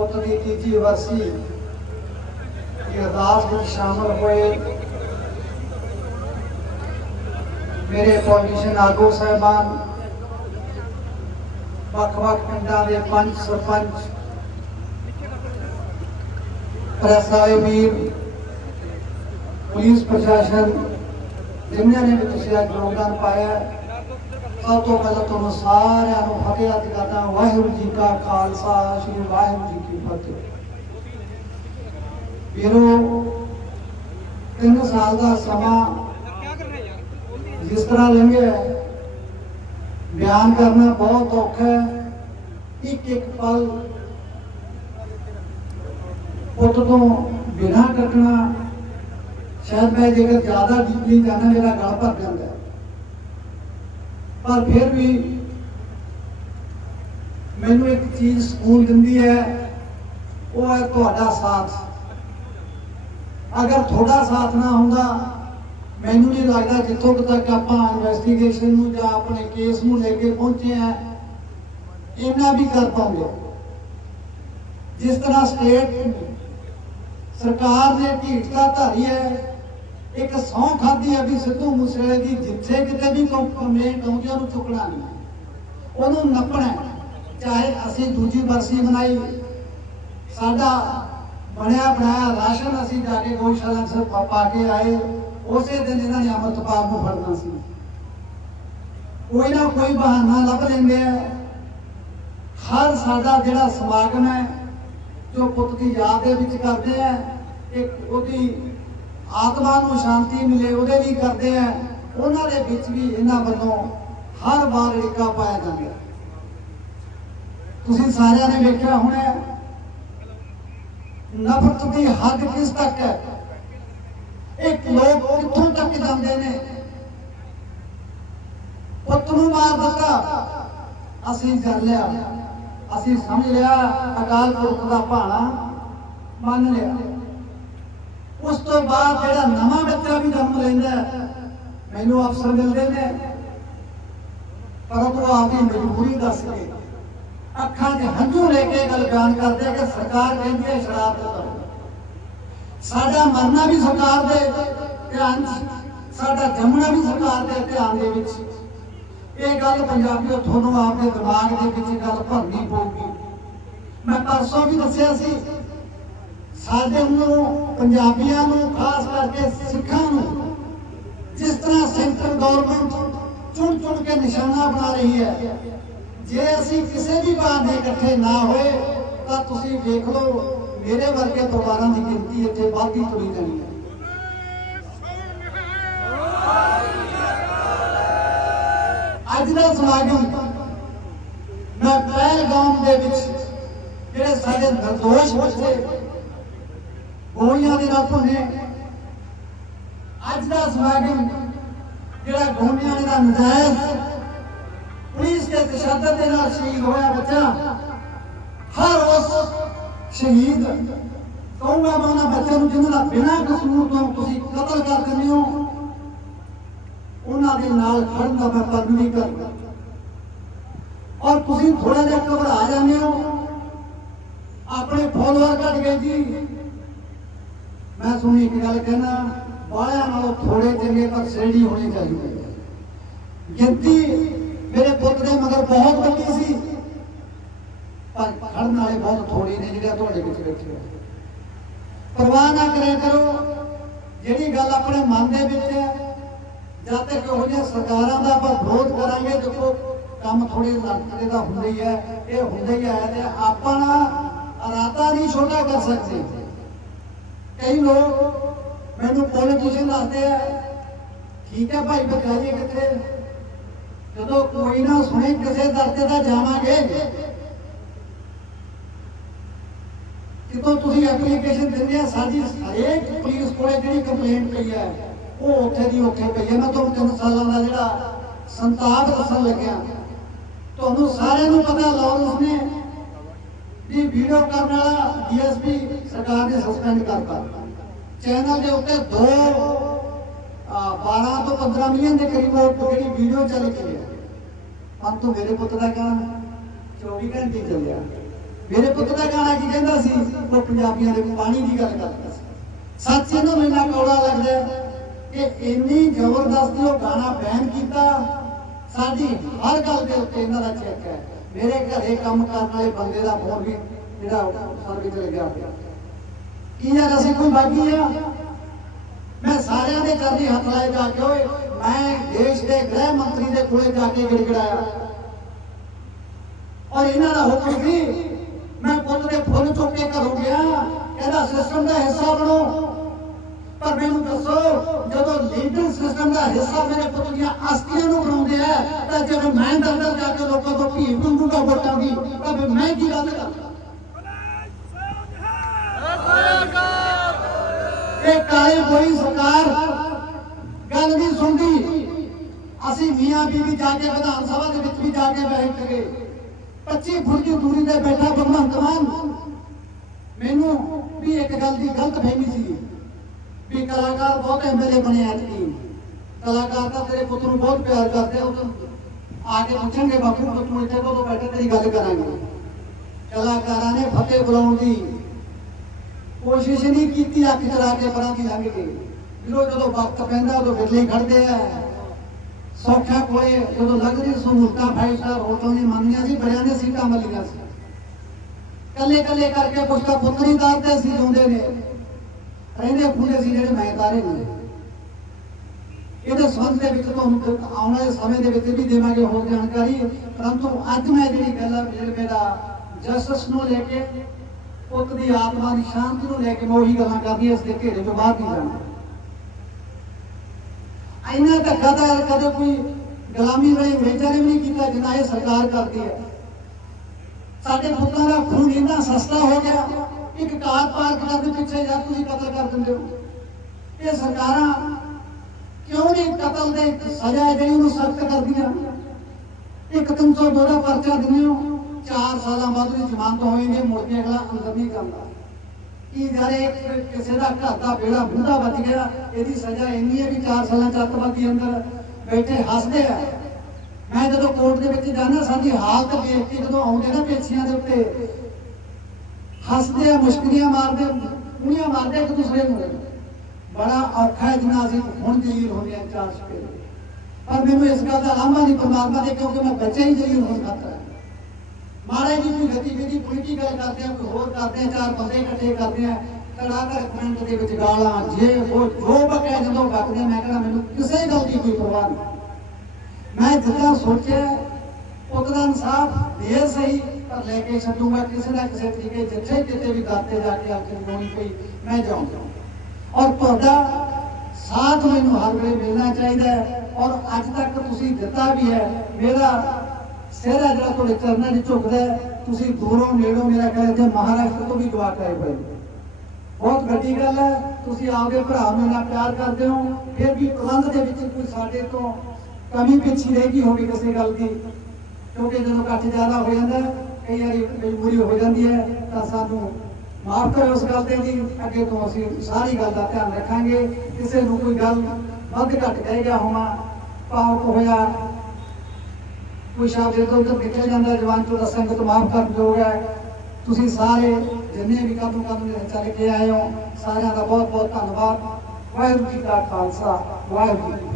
ਪੁੱਤ ਦੀ ਤੀਜੀ ਵਰਸੀ ਦੀ ਅਰਦਾਸ ਵਿੱਚ ਸ਼ਾਮਲ ਹੋਏ ਮੇਰੇ ਪੋਲੀਟੀਸ਼ਨ ਆਗੂ ਸਾਹਿਬਾਨ ਵੱਖ-ਵੱਖ ਪਿੰਡਾਂ ਦੇ ਪੰਚ ਸਰਪੰਚ ਪ੍ਰੈਸ ਵਾਲੇ ਵੀਰ ਪੁਲਿਸ ਪ੍ਰਸ਼ਾਸਨ ਜਿਨ੍ਹਾਂ ਨੇ ਵੀ ਤੁਸੀਂ ਅੱਜ ਯੋਗਦਾਨ ਪਾਇਆ ਹੈ। ਸਭ ਤੋਂ ਪਹਿਲਾਂ ਤੁਹਾਨੂੰ ਸਾਰਿਆਂ ਨੂੰ ਫਤਿਹ ਅਰਜ਼ ਕਰਦਾ ਵਾਹਿਗੁਰੂ ਜੀ ਕਾ ਖਾਲਸਾ ਸ੍ਰੀ ਵਾਹਿਗੁਰੂ ਜੀ ਕੀ ਫਤਿਹ ਵੀਰੋ ਤਿੰਨ ਸਾਲ ਦਾ ਸਮਾਂ ਜਿਸ ਤਰ੍ਹਾਂ ਲੰਘਿਆ ਬਿਆਨ ਕਰਨਾ ਬਹੁਤ ਔਖਾ ਹੈ। ਇੱਕ ਇੱਕ ਪਲ ਪੁੱਤ ਤੋਂ ਬਿਨਾਂ ਕੱਟਣਾ, ਸ਼ਾਇਦ ਮੈਂ ਜੇਕਰ ਜ਼ਿਆਦਾ ਡੀਪਲੀ ਜਾਣਾ, ਮੇਰਾ ਗਲ ਭਰ ਜਾਂਦਾ ਪਰ ਫਿਰ ਵੀ ਮੈਨੂੰ ਇੱਕ ਚੀਜ਼ ਸਕੂਨ ਦਿੰਦੀ ਹੈ ਉਹ ਹੈ ਤੁਹਾਡਾ ਸਾਥ। ਅਗਰ ਤੁਹਾਡਾ ਸਾਥ ਨਾ ਹੁੰਦਾ, ਮੈਨੂੰ ਨਹੀਂ ਲੱਗਦਾ ਜਿੱਥੋਂ ਤੱਕ ਆਪਾਂ ਇਨਵੈਸਟੀਗੇਸ਼ਨ ਨੂੰ ਜਾਂ ਆਪਣੇ ਕੇਸ ਨੂੰ ਲੈ ਕੇ ਪਹੁੰਚੇ ਆ ਇੰਨਾ ਵੀ ਕਰ ਪਾਉਂਗੇ। ਜਿਸ ਤਰ੍ਹਾਂ ਸਟੇਟ ਸਰਕਾਰ ਨੇ ਢੀਠਤਾ ਧਾਰੀ ਹੈ, ਇੱਕ ਸੌਂ ਖਾਦੀ ਹੈ ਵੀ ਸਿੱਧੂ ਮੂਸੇਵਾਲੇ ਦੀ ਜਿੱਥੇ ਕਿਤੇ ਵੀ ਕੋਈ ਕੰਪਲੇਂਟ ਆਉਂਦੀ ਉਹਨੂੰ ਚੁੱਕਣਾ ਨਹੀਂ। ਉਹਨੂੰ ਨੱਪਣਾ ਚਾਹੇ ਅਸੀਂ ਦੂਜੀ ਬਰਸੀ ਬਣਾਈ ਸਾਡਾ ਬਣਿਆ ਬਣਾਇਆ ਰਾਸ਼ਨ ਅਸੀਂ ਜਾ ਕੇ ਗਊਸ਼ਾਲਾ ਸੇ ਪਾ ਕੇ ਆਏ। ਉਸੇ ਦਿਨ ਇਹਨਾਂ ਨੇ ਅੰਮ੍ਰਿਤਪਾਲ ਨੂੰ ਫੜਨਾ ਸੀ। ਕੋਈ ਨਾ ਕੋਈ ਬਹਾਨਾ ਲੱਭ ਲੈਂਦੇ ਆ। ਹਰ ਸਾਡਾ ਜਿਹੜਾ ਸਮਾਗਮ ਹੈ, ਜੋ ਪੁੱਤ ਦੀ ਯਾਦ ਦੇ ਵਿੱਚ ਕਰਦੇ ਆ ਇੱਕ ਉਹਦੀ ਆਤਮਾ ਨੂੰ ਸ਼ਾਂਤੀ ਮਿਲੇ, ਉਹਦੇ ਲਈ ਕਰਦੇ ਆ, ਉਹਨਾਂ ਦੇ ਵਿੱਚ ਵੀ ਇਹਨਾਂ ਵੱਲੋਂ ਹਰ ਵਾਰ ੜਿੱਕਾ ਪਾਇਆ ਜਾਂਦਾ ਤੁਸੀਂ ਸਾਰਿਆਂ ਨੇ ਵੇਖਿਆ ਹੋਣਾ ਨਫ਼ਰਤ ਦੀ ਹੱਦ ਕਿਸ ਤੱਕ ਹੈ? ਇੱਕ ਲੋਕ ਕਿੱਥੋਂ ਤੱਕ ਜਾਂਦੇ ਨੇ? ਪੁੱਤ ਨੂੰ ਮਾਰ ਦਿੱਤਾ। ਅਸੀਂ ਕਰ ਲਿਆ। ਅਸੀਂ ਸਮਝ ਲਿਆ, ਅਕਾਲ ਪੁਰਖ ਦਾ ਭਾਣਾ ਮੰਨ ਲਿਆ। ਉਸ ਤੋਂ ਬਾਅਦ ਜਿਹੜਾ ਨਵਾਂ ਬੱਚਾ ਵੀ ਜਨਮ ਲੈਂਦਾ ਮੈਨੂੰ ਅਫਸਰ ਮਿਲਦੇ ਨੇ। ਪਰ ਉਹ ਆਪਣੀ ਮਜਬੂਰੀ ਦੱਸ ਕੇ ਅੱਖਾਂ 'ਚ ਹੰਝੂ ਲੈ ਕੇ ਗੱਲ ਬਿਆਨ ਕਰਦੇ ਕਿ ਸਰਕਾਰ ਕਹਿੰਦੀ ਹੈ ਸ਼ਰਾਬ ਤੇ ਕਰੋ ਸਾਡਾ ਮਰਨਾ ਵੀ ਸਰਕਾਰ ਦੇ ਧਿਆਨ ਸਾਡਾ ਜੰਮਣਾ ਵੀ ਸਰਕਾਰ ਦੇ ਧਿਆਨ ਦੇ ਵਿੱਚ। ਇਹ ਗੱਲ ਪੰਜਾਬੀਓ ਤੁਹਾਨੂੰ ਆਪਣੇ ਦਿਮਾਗ ਦੇ ਵਿੱਚ ਗੱਲ ਭਰਨੀ ਪਊਗੀ। ਮੈਂ ਪਰਸੋਂ ਵੀ ਦੱਸਿਆ ਸੀ, ਸਾਡੇ ਨੂੰ ਪੰਜਾਬੀਆਂ ਨੂੰ, ਖਾਸ ਕਰਕੇ ਸਿੱਖਾਂ ਨੂੰ, ਜਿਸ ਤਰ੍ਹਾਂ ਸੈਂਟਰ ਗਵਰਨਮੈਂਟ ਚੁਣ ਚੁਣ ਕੇ ਨਿਸ਼ਾਨਾ ਬਣਾ ਰਹੀ ਹੈ ਜੇ ਅਸੀਂ ਕਿਸੇ ਵੀ ਬਹਾਨੇ ਇਕੱਠੇ ਨਾ ਹੋਏ, ਤਾਂ ਤੁਸੀਂ ਵੇਖ ਲਓ, ਮੇਰੇ ਵਰਗੇ ਪਰਿਵਾਰਾਂ ਦੀ ਗਿਣਤੀ ਇੱਥੇ ਵੱਧਦੀ ਤੁਰੀ ਜਾਣੀ ਹੈ। ਅੱਜ ਦਾ ਸਮਾਗਮ ਮੈਂ ਪਹਿਲਗਾਮ ਦੇ ਵਿੱਚ ਜਿਹੜੇ ਸਾਡੇ ਨਿਰਦੋਸ਼ ਬੱਚੇ, ਗੋਲੀਆਂ ਦੇ ਨਾਲ ਭੁੰਨੇ। ਅੱਜ ਦਾ ਸਮਾਗਮ ਜਿਹੜਾ ਗੋਲੀਆਂ ਦਾ ਨਜਾਇਜ਼ ਪੁਲਿਸ ਦੇ ਤਸ਼ੱਦਦ ਦੇ ਨਾਲ ਸ਼ਹੀਦ ਹੋਇਆ ਬੱਚਾ। ਹਰ ਉਸ ਸ਼ਹੀਦ। ਕਹੂੰਗਾ ਮੈਂ ਬੱਚਿਆਂ ਨੂੰ ਜਿਨ੍ਹਾਂ ਦਾ ਬਿਨਾਂ ਕਸੂਰ ਤੋਂ ਤੁਸੀਂ ਕਤਲ ਕਰ ਦਿੰਦੇ ਹੋ, ਉਹਨਾਂ ਦੇ ਨਾਲ ਖੜਨ ਦਾ ਮੈਂ ਪਰਮ ਨਹੀਂ ਕਰਦਾ। ਔਰ ਤੁਸੀਂ ਥੋੜਾ ਜਿਹਾ ਘਬਰਾ ਜਾਂਦੇ ਹੋ। ਆਪਣੇ ਫੋਲੋਅਰ ਘਟ ਗਏ ਜੀ। ਮੈਂ ਸੁਣੀ ਇੱਕ ਗੱਲ ਕਹਿਣਾ ਬਾਲਿਆਂ ਨਾਲੋਂ ਥੋੜੇ ਚੰਗੇ ਪਰ ਸ਼੍ਰੇਣੀ ਹੋਣੀ ਚਾਹੀਦੀ। ਗਿਣਤੀ ਮੇਰੇ ਪੁੱਤ ਦੇ ਮਗਰ ਬਹੁਤ ਵੱਡੀ ਸੀ। ਪਰ ਖੜਨ ਵਾਲੇ ਬਹੁਤ ਥੋੜੇ ਨੇ ਜਿਹੜੇ ਤੁਹਾਡੇ ਵਿੱਚ ਬੈਠੇ ਹੋਏ ਪਰਵਾਹ ਨਾ ਕਰਿਆ ਕਰੋ। ਜਿਹੜੀ ਗੱਲ ਆਪਣੇ ਮਨ ਦੇ ਵਿੱਚ ਹੈ ਜਦ ਤੱਕ ਇਹੋ ਜਿਹੀਆਂ ਸਰਕਾਰਾਂ ਦਾ ਆਪਾਂ ਵਿਰੋਧ ਕਰਾਂਗੇ, ਦੇਖੋ, ਕੰਮ ਥੋੜੇ ਲੜਕੇ ਦਾ ਹੁੰਦਾ ਹੀ ਹੈ, ਇਹ ਹੁੰਦਾ ਹੀ ਹੈ ਤੇ ਆਪਾਂ ਇਰਾਦਾ ਨਹੀਂ ਛੋਟਾ ਕਰ ਸਕਦੇ ਕਈ ਲੋਕ ਮੈਨੂੰ ਪੋਲੀਟੀਸ਼ੀਅਨ ਦੱਸਦੇ ਆ, ਠੀਕ ਹੈ ਭਾਈ ਬਚਾਈਏ ਕਿੱਥੇ? ਜਦੋਂ ਕੋਈ ਨਾ ਸੁਣੇ ਕਿਸੇ ਦਰਜੇ ਦਾ ਜਾਵਾਂਗੇ। ਕਿਤੋਂ ਤੁਸੀਂ ਐਪਲੀਕੇਸ਼ਨ ਦਿੰਦੇ ਆ? ਸਾਡੀ ਹਰੇਕ ਪੁਲਿਸ ਕੋਲੇ ਜਿਹੜੀ ਕੰਪਲੇਂਟ ਪਈ ਹੈ ਉਹ ਉੱਥੇ ਦੀ ਉੱਥੇ ਪਈ ਹੈ ਮੈਂ ਤੁਹਾਨੂੰ ਤਿੰਨ ਸਾਲਾਂ ਦਾ ਜਿਹੜਾ ਸੰਤਾਪ ਦੱਸਣ ਲੱਗਿਆ। ਤੁਹਾਨੂੰ ਸਾਰਿਆਂ ਨੂੰ ਪਤਾ ਲਾਰੈਂਸ ਨੇ ਵੀ ਵੀਡੀਓ ਕਰਨ ਵਾਲਾ ਡੀਐਸਪੀ ਸਰਕਾਰ ਨੇ ਸਸਪੈਂਡ ਕਰਤਾ। ਚੈਨਲ ਦੇ ਉੱਤੇ ਦੋ ਆ, 12 ਤੋਂ 15 ਮਿਲੀਅਨ ਦੇ ਕਰੀਬ ਜਿਹੜੀ ਵੀਡੀਓ ਚੱਲ ਗਈ ਹੈ ਮੇਰੇ ਪੁੱਤ ਦਾ ਕਹਿਣਾ 24 ਘੰਟੇ ਚੱਲਿਆ। ਮੇਰੇ ਪੁੱਤ ਦਾ ਗਾਣਾ ਕੀ ਕਹਿੰਦਾ ਸੀ? ਉਹ ਪੰਜਾਬੀਆਂ ਦੇ ਪਾਣੀ ਦੀ ਗੱਲ ਕਰਦਾ ਸੀ। ਸੱਚ ਇਹਨੂੰ ਮੈਨੂੰ ਇੰਨਾ ਕੌੜਾ ਲੱਗਦਾ ਕਿ ਇੰਨੀ ਜ਼ਬਰਦਸਤੀ ਉਹ ਗਾਣਾ ਬੈਨ ਕੀਤਾ। ਸਾਡੀ ਹਰ ਗੱਲ ਦੇ ਉੱਤੇ ਇਹਨਾਂ ਦਾ ਚੈੱਕ ਹੈ। ਮੇਰੇ ਘਰੇ ਕੰਮ ਕਰਨ ਵਾਲੇ ਬੰਦੇ ਦਾ ਫੋਨ ਵੀ ਜਿਹੜਾ ਸਰਵੇ ਤੇ ਲੱਗਿਆ ਕੀ ਯਾਰ ਅਸੀਂ ਕੋਈ ਬਾਗੀ ਆ? ਮੈਂ ਸਾਰਿਆਂ ਦੇ ਚਰਨੀ ਹੱਥ ਲਾਏ ਜਾ ਕੇ ਓਏ, ਮੈਂ ਦੇਸ਼ ਦੇ ਗ੍ਰਹਿ ਮੰਤਰੀ ਦੇ ਕੋਲੇ ਜਾ ਕੇ ਗਿੜਗੜਾਇਆ। ਔਰ ਇਹਨਾਂ ਦਾ ਹੁਕਮ ਸੀ, ਮੈਂ ਪੁੱਤ ਦੇ ਫੁੱਲ ਚੁੱਕ ਕੇ ਘਰੋਂ ਗਿਆ, ਕਹਿੰਦਾ ਸਿਸਟਮ ਦਾ ਹਿੱਸਾ ਬਣੋ। ਪਰ ਮੈਨੂੰ ਦੱਸੋ, ਜਦੋਂ ਲੀਡਰ ਸਿਸਟਮ ਦਾ ਹਿੱਸਾ ਮੇਰੇ ਪੁੱਤ ਦੀਆਂ ਅਸਤੀਆਂ ਨੂੰ ਬਣਾਉਂਦੇ ਆ, ਤਾਂ ਜਦੋਂ ਮੈਂ ਦਰਦਰ ਜਾ ਕੇ ਲੋਕਾਂ ਤੋਂ ਭੀਖ ਮੰਗੂਗਾ ਵੋਟਾਂ ਦੀ, ਤਾਂ ਮੈਂ ਕੀ ਗੱਲ ਕਰਾਂ? ਇਹ ਕਾਲੇ ਕੋਈ ਸਰਕਾਰ ਗੱਲ ਨਹੀਂ ਸੁਣਦੀ। ਅਸੀਂ ਮੀਆਂ ਬੀਬੀ ਜਾ ਕੇ ਵਿਧਾਨ ਸਭਾ ਦੇ ਵਿੱਚ ਵੀ ਜਾ ਕੇ ਬੈਠ ਗਏ 25 ਫੁੱਟ ਦੀ ਦੂਰੀ ਤੇ ਬੈਠਾ ਭਗਵੰਤ ਮਾਨ। ਮੈਨੂੰ ਵੀ ਇੱਕ ਗੱਲ ਦੀ ਗਲਤ ਫਹਿਮੀ ਸੀ ਵੀ ਕਲਾਕਾਰ ਬਹੁਤ ਐਮਐਲਏ ਬਣੇ ਐਤਕੀ। ਕਲਾਕਾਰ ਤਾਂ ਤੇਰੇ ਪੁੱਤ ਨੂੰ ਬਹੁਤ ਪਿਆਰ ਕਰਦੇ ਆ, ਉਹ ਆ ਕੇ ਪੁੱਛਣਗੇ, ਬਾਪੂ ਪੁੱਤ ਨੂੰ ਇੱਥੇ ਕਦੋਂ ਬੈਠੇ, ਤੇਰੀ ਗੱਲ ਕਰਾਂਗੇ। ਕਲਾਕਾਰਾਂ ਨੇ ਫਤਿਹ ਬੁਲਾਉਣ ਦੀ ਕੋਸ਼ਿਸ਼ ਨਹੀਂ ਕੀਤੀ ਅੱਖ ਚਲਾ ਕੇ ਪਰਾਂ ਦੀ ਲੰਘ ਕੇ। ਜਦੋਂ ਜਦੋਂ ਵਕਤ ਪੈਂਦਾ, ਉਦੋਂ ਵਿਰਲੇ ਖੜਦੇ ਆ। ਸੌਖਾ ਕੋਲੇ, ਜਦੋਂ ਲੱਗਦੀ ਸਹੂਲਤਾਂ ਫਾਈਵ ਸਟਾਰ ਹੋਟਲ ਦੀਆਂ ਮੰਨੀਆਂ ਸੀ, ਬੜਿਆਂ ਦੇ ਸੀਟਾਂ ਮੱਲੀਆਂ ਸੀ। ਕੱਲੇ ਕੱਲੇ ਕਰਕੇ ਕੁਛ ਤਾਂ ਪੁੱਤਰੀ ਸੀ ਜਿਉਂਦੇ ਨੇ। ਰਹਿੰਦੇ ਖੁੰਦੇ ਸੀ ਜਿਹੜੇ ਮੈਂ ਤਾਰੇ ਨੇ। ਇਹਦੇ ਸੰਬੰਧ ਦੇ ਵਿੱਚ ਤੁਹਾਨੂੰ ਆਉਣ ਵਾਲੇ ਸਮੇਂ ਦੇ ਵਿੱਚ ਵੀ ਦੇਵਾਂਗੇ ਹੋਰ ਜਾਣਕਾਰੀ। ਪਰੰਤੂ ਅੱਜ ਮੈਂ ਜਿਹੜੀ ਗੱਲ ਆ, ਮੇਰਾ ਜਸਟਿਸ ਨੂੰ ਲੈ ਕੇ ਪੁੱਤ ਦੀ ਆਤਮਾ ਦੀ ਸ਼ਾਂਤੀ ਨੂੰ ਲੈ ਕੇ ਮੈਂ ਉਹੀ ਗੱਲਾਂ ਕਰਦੀ ਇਸ ਦੇ ਘੇਰੇ ਤੋਂ ਬਾਹਰ ਨਹੀਂ ਜਾਣਾ। ਇੰਨਾ ਧੱਕਾ ਤਾਂ ਕਦੇ ਕੋਈ ਗੁਲਾਮੀ ਵਾਲੀ ਅੰਗਰੇਜ਼ਾਂ ਨੇ ਵੀ ਨਹੀਂ ਕੀਤਾ ਜਿੰਨਾ ਇਹ ਸਰਕਾਰ ਕਰਦੀ ਹੈ। ਸਾਡੇ ਪੁੱਤਾਂ ਦਾ ਖੂਨ ਇੰਨਾ ਸਸਤਾ ਹੋ ਗਿਆ, ਇੱਕ ਕਾਰ ਪਾਰਕ ਕਰਨ ਪਿੱਛੇ ਜਾ ਤੁਸੀਂ ਕਤਲ ਕਰ ਦਿੰਦੇ ਹੋ। ਇਹ ਸਰਕਾਰਾਂ ਕਿਉਂ ਨਹੀਂ ਕਤਲ ਦੇ ਸਜ਼ਾ ਜਿਹੜੀ ਉਹਨੂੰ ਸਖਤ ਕਰਦੀਆਂ? ਇੱਕ 302 ਦਾ ਪਰਚਾ ਦਿੰਦੇ ਹੋ ਸਾਲਾਂ ਬਾਅਦ ਮੁੜ ਕੇ ਅਗਲਾ ਅੰਦਰ ਨਹੀਂ ਕਰਦਾ ਕੀ ਜਾਰੇ ਕਿਸੇ ਦਾ ਘਰ ਦਾ ਬੇੜਾ ਬੁੱਢਾ ਬਚ ਗਿਆ, ਇਹਦੀ ਸਜ਼ਾ ਇੰਨੀ ਹੈ ਵੀ 4 ਸਾਲਾਂ ਚ ਅੰਦਰ। ਬੈਠੇ ਹੱਸਦੇ ਆ। ਮੈਂ ਜਦੋਂ ਕੋਰਟ ਦੇ ਵਿੱਚ ਜਾਣਾ ਸਾਡੀ ਹਾਲਤ ਵੇਖ ਕੇ ਜਦੋਂ ਆਉਂਦੇ ਨਾ ਪੇਸ਼ੀਆਂ ਦੇ ਉੱਤੇ, ਹੱਸਦੇ ਆ, ਮੁਸ਼ਕਲੀਆਂ ਮਾਰਦੇ ਕੁੜੀਆਂ ਮਾਰਦੇ ਇੱਕ ਦੂਸਰੇ ਨੂੰ। ਬੜਾ ਔਖਾ ਹੈ ਜਿੰਨਾ ਅਸੀਂ ਹੁਣ ਜਲੀਲ ਹੋ ਗਏ ਚਾਰ ਸਪੇ ਪਰ ਮੈਨੂੰ ਇਸ ਗੱਲ ਦਾ ਲਾਂਭਾ ਨਹੀਂ, ਪਰਮਾਤਮਾ ਦੇ, ਕਿਉਂਕਿ ਮੈਂ ਬੱਚੇ ਹੀ ਜਲੀਲ ਹੋਣ ਖਾਤਰ ਮਾਰੇ ਜੀ, ਕੋਈ ਗਤੀਵਿਧੀ ਪੋਲੀਟੀਕਲ ਕਰਦੇ ਆ, ਕੋਈ ਹੋਰ ਕਰਦੇ ਆ, ਚਾਰ ਬੰਦੇ ਇਕੱਠੇ ਕਰਦੇ ਆ ਤੜਾ ਕਰ ਦੇ ਵਿੱਚ ਗਾਲਾਂ, ਜੇ ਉਹ ਜੋ ਬਕਿਆ ਜਦੋਂ ਬਕਦੇ ਮੈਂ ਕਹਿੰਦਾ ਮੈਨੂੰ ਕਿਸੇ ਗੱਲ ਦੀ ਕੋਈ ਪਰਵਾਹ ਨਹੀਂ। ਮੈਂ ਜਿੱਦਾਂ ਸੋਚਿਆ ਪੁੱਤ ਇਨਸਾਫ ਦੇ ਸਹੀ, ਪਰ ਲੈ ਕੇ ਛੱਡੂਗਾ ਕਿਸੇ ਨਾ ਕਿਸੇ ਤਰੀਕੇ ਜਿੱਥੇ ਕਿਤੇ ਵੀ ਦਾਤੇ ਜਾ ਕੇ ਆਖਰ ਲਾਉਣੀ ਪਈ ਮੈਂ ਜਾਊਂਗਾ ਔਰ ਤੁਹਾਡਾ ਸਾਥ ਮੈਨੂੰ ਹਰ ਵੇਲੇ ਮਿਲਣਾ ਚਾਹੀਦਾ ਹੈ, ਔਰ ਅੱਜ ਤੱਕ ਤੁਸੀਂ ਦਿੱਤਾ ਵੀ ਹੈ, ਮੇਰਾ ਸਿਰ ਜਿਹੜਾ ਤੁਹਾਡੇ ਚਰਨਾਂ 'ਚ ਝੁਕਦਾ ਤੁਸੀਂ ਦੂਰੋਂ ਨੇੜੋਂ ਮੇਰਾ ਖਿਆਲ ਇੱਥੇ ਮਹਾਰਾਸ਼ਟਰ ਤੋਂ ਵੀ ਦੁਆ ਕਰੇ ਪਏ ਬਹੁਤ ਵੱਡੀ ਗੱਲ ਹੈ, ਤੁਸੀਂ ਆਪਦੇ ਭਰਾ ਨੂੰ ਇੰਨਾ ਪਿਆਰ ਕਰਦੇ ਹੋ, ਫਿਰ ਵੀ ਪ੍ਰਬੰਧ ਦੇ ਵਿੱਚ ਕੋਈ ਸਾਡੇ ਤੋਂ ਕਮੀ ਪਿੱਛੀ ਰਹਿ ਗਈ ਹੋਵੇ ਕਿਸੇ ਗੱਲ ਦੀ। ਕਿਉਂਕਿ ਜਦੋਂ ਇਕੱਠ ਜ਼ਿਆਦਾ ਹੋ ਜਾਂਦਾ ਕਈ ਵਾਰੀ ਮਜਬੂਰੀ ਹੋ ਜਾਂਦੀ ਹੈ, ਤਾਂ ਸਾਨੂੰ ਮਾਫ ਕਰੋ ਉਸ ਗੱਲ ਤੇ ਜੀ। ਅੱਗੇ ਤੋਂ ਅਸੀਂ ਸਾਰੀ ਗੱਲ ਦਾ ਧਿਆਨ ਰੱਖਾਂਗੇ। ਕਿਸੇ ਨੂੰ ਕੋਈ ਗੱਲ ਵੱਧ ਘੱਟ ਕਹਿ ਗਿਆ ਹੋਵਾਂ, ਭਾਵਕ ਹੋਇਆ ਕੋਈ ਸ਼ਬਦ ਇੱਧਰ ਉੱਧਰ ਨਿਕਲ ਜਾਂਦਾ, ਜਵਾਨ ਤੋਂ ਦੱਸਾਂਗੇ ਸੰਗਤ ਮਾਫ ਕਰ ਹੈ। ਤੁਸੀਂ ਸਾਰੇ ਜਿੰਨੇ ਵੀ ਕਦਮ ਕਦਮ ਚੱਲ ਕੇ ਆਏ ਹੋ, ਸਾਰਿਆਂ ਦਾ ਬਹੁਤ ਬਹੁਤ ਧੰਨਵਾਦ। ਵਾਹਿਗੁਰੂ ਜੀ ਕਾ ਖਾਲਸਾ, ਵਾਹਿਗੁਰੂ ਜੀ